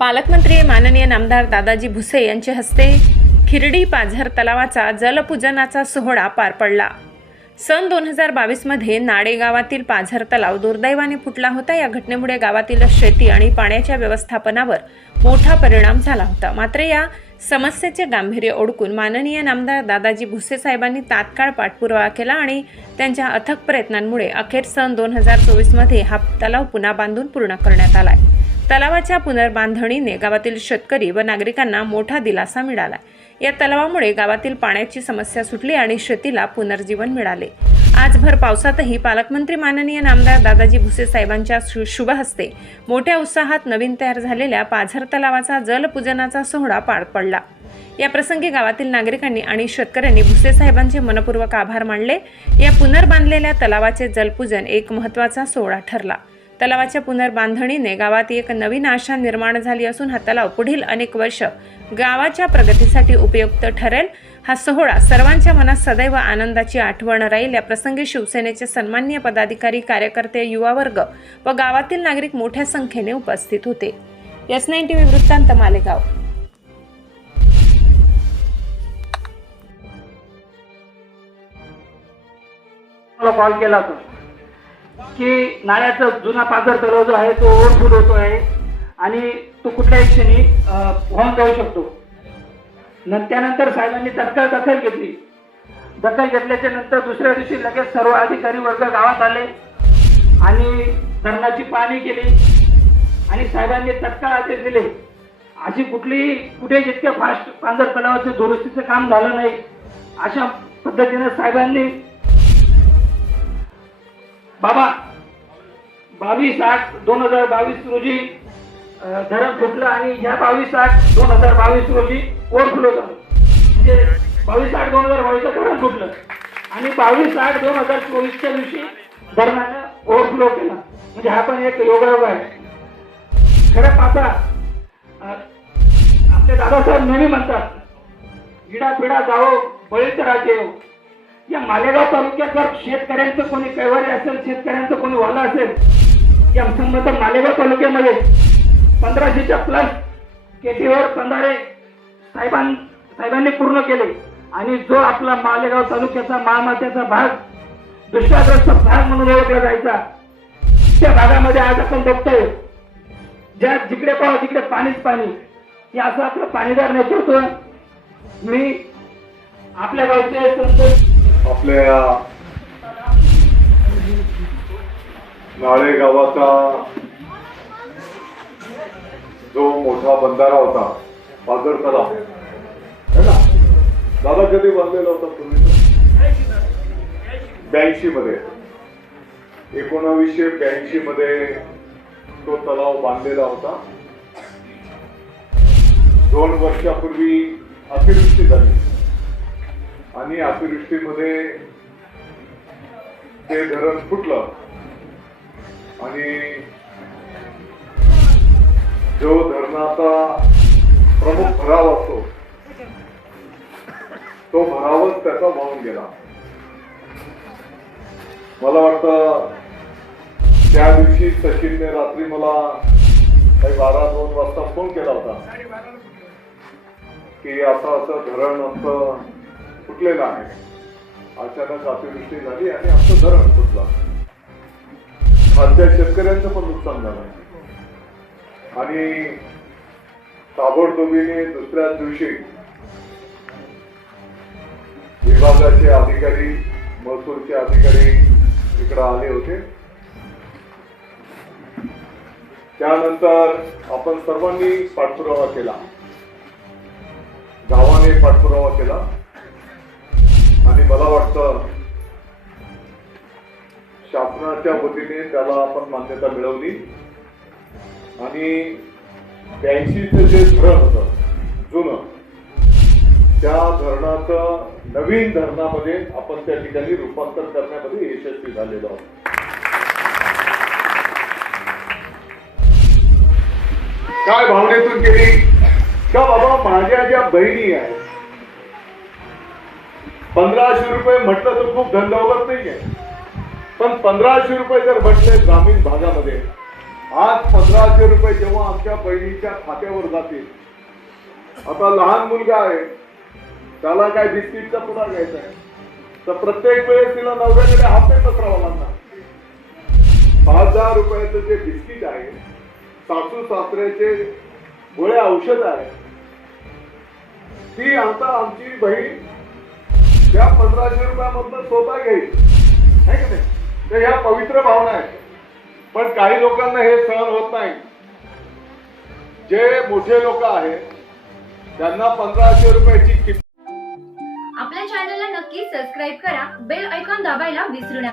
पालकमंत्री माननीय नामदार दादाजी भुसे यांच्या हस्ते खिरडी पाझर तलावाचा जलपूजनाचा सोहळा पार पडला. सन दोन हजार बावीसमध्ये नाडे गावातील पाझर तलाव दुर्दैवाने फुटला होता. या घटनेमुळे गावातील शेती आणि पाण्याच्या व्यवस्थापनावर मोठा परिणाम झाला होता. मात्र या समस्येचे गांभीर्य ओळखून माननीय नामदार दादाजी भुसे साहेबांनी तात्काळ पाठपुरावा केला आणि त्यांच्या अथक प्रयत्नांमुळे अखेर सन दोन हजार चोवीसमध्ये हा तलाव पुन्हा बांधून पूर्ण करण्यात आला आहे तलावाच्या पुनर्बांधणीने गावातील शेतकरी व नागरिकांना मोठा दिलासा मिळाला या तलावामुळे गावातील पाण्याची समस्या सुटली आणि शेतीला पुनर्जीवन मिळाले. आजभर पावसातही पालकमंत्री माननीय नामदार दादाजी भुसे साहेबांच्या शु शुभ हस्ते मोठ्या उत्साहात नवीन तयार झालेल्या पाझर तलावाचा जलपूजनाचा सोहळा पार पडला. या प्रसंगी गावातील नागरिकांनी आणि शेतकऱ्यांनी भुसे साहेबांचे मनपूर्वक आभार मानले. या पुनर्बांधलेल्या तलावाचे जलपूजन एक महत्त्वाचा सोहळा ठरला. तलावाच्या पुनर्बांधणीने गावात एक नवीन आशा निर्माण झाली असून हा तलाव पुढील अनेक वर्ष गावाच्या प्रगतीसाठी उपयुक्त ठरेल. हा सोहळा सर्वांच्या मनात सदैव आनंदाची आठवण राहील. या प्रसंगी शिवसेनेचे सन्मान्य पदाधिकारी कार्यकर्ते युवा वर्ग व गावातील नागरिक मोठ्या संख्येने उपस्थित होते. एस नाईन टी व्ही वृत्तांत मालेगाव. कॉल केला होता की नाळ्याचा जुना पाझर तलाव जो आहे तो ओव्हरफुल होतो आहे. आणि तो कुठल्याही क्षणी होऊन वाहून जाऊ शकतो. न त्यानंतर साहेबांनी तत्काळ दखल घेतली. दखल घेतल्याच्या नंतर दुसऱ्या दिवशी लगेच सर्व अधिकारी वर्ग गावात आले आणि धरणाची पाहणी केली. आणि साहेबांनी तत्काळ आदेश दिले. अशी कुठलीही कुठे जितक्या फास्ट पांजर तलावाचं दुरुस्तीचं काम झालं नाही अशा पद्धतीनं साहेबांनी बाबा बावीस आठ दोन हजार बावीस रोजी धरण फुटलं आणि ह्या बावीस आठ दोन हजार बावीस रोजी ओव्हरफ्लो झालं. म्हणजे बावीस आठ दोन हजार बावीसला धरण फुटलं. आणि बावीस आठ दोन हजार चोवीसच्या दिवशी धरणानं ओव्हरफ्लो केला. म्हणजे हा पण एक योगायोग आहे. खरं पाहता आपले दादासाहेब नेहमी म्हणतात इडा पिडा जाओ बळीत राज्य येऊ या मालेगाव तालुक्यात जर शेतकऱ्यांचं कोणी कैवारी असेल शेतकऱ्यांचं कोणी वाला असेल या संबंध मालेगाव तालुक्यामध्ये पंधराशेच्या प्लस केटीवर पंधारे साहेबां साहेबांनी पूर्ण केले. आणि जो आपला मालेगाव तालुक्याचा महामात्याचा भाग दुष्काळग्रस्त भाग म्हणून ओळखला जायचा त्या भागामध्ये आज आपण बघतोय ज्या जिकडे पाहा तिकडे पाणीच पाणी. हे असं आपलं पाणीदार नेतृत्व. मी आपल्या गावचे संतोष आपल्या नाळे गावाचा जो मोठा बंधारा होता पाझर तलाव. है ना? दादा कधी बांधलेला होता तुम्ही? ब्याऐंशी मध्ये. एकोणावीसशे ब्याऐंशी मध्ये तो तलाव बांधलेला होता. दोन वर्षापूर्वी अतिवृष्टी झाली. आणि अतिवृष्टीमध्ये ते धरण फुटलं. आणि जो धरणाचा प्रमुख भराव असतो तो भरावच त्याचा वाहून गेला. मला वाटतं त्या दिवशी सचिनने रात्री मला काही बारा दोन वाजता फोन केला होता. की असं असं धरण आमचं फुटलेला आहे. अचानक अतिवृष्टी झाली आणि आमचं धरण फुटलं. खालच्या शेतकऱ्यांचं पण नुकसान झालं. आणि ताबडतोबीने दुसऱ्याच दिवशी विभागाचे अधिकारी महसूलचे अधिकारी इकडे आले होते. त्यानंतर आपण सर्वांनी पाठपुरावा केला. गावाने पाठपुरावा केला. मला वाटतं शासनाच्या वतीने त्याला आपण मान्यता मिळवली. आणि ब्याऐंशीचं जे धरण होतं जुनं त्या धरणाचं नवीन धरणामध्ये आपण त्या ठिकाणी रूपांतर करण्यामध्ये यशस्वी झालेलो आहोत. काय भावनेतून केली? का बाबा माझ्या ज्या बहिणी आहेत पंधराशे रुपये म्हटलं तर खूप धंदावत नाहीये. पण पंधराशे रुपये जर म्हटले ग्रामीण भागामध्ये आज पंधराशे रुपये जेव्हा आमच्या बहिणीच्या खात्यावर जातील. आता लहान मुलगा आहे. त्याला काय बिस्किटचा पुडा घ्यायचा आहे? तर प्रत्येक वेळेस तिला नवऱ्याकडे हात पसरावा लागणार. पाच हजार रुपयाचं जे बिस्किट आहे सासू सासऱ्याचे गोळ्या औषध आहे. ती आता आमची बहीण या पंधराशे रुपयामधनं स्वतः घेईल. नाही का नाही? तर ह्या पवित्र भावना आहेत. पण काही लोकांना हे सहन होत नाही. जे मोठे लोक आहेत त्यांना पंधराशे रुपयाची किट आपल्या चॅनलला नक्की सबस्क्राईब करा. बेल ऐकॉन दाबायला विसरू नका.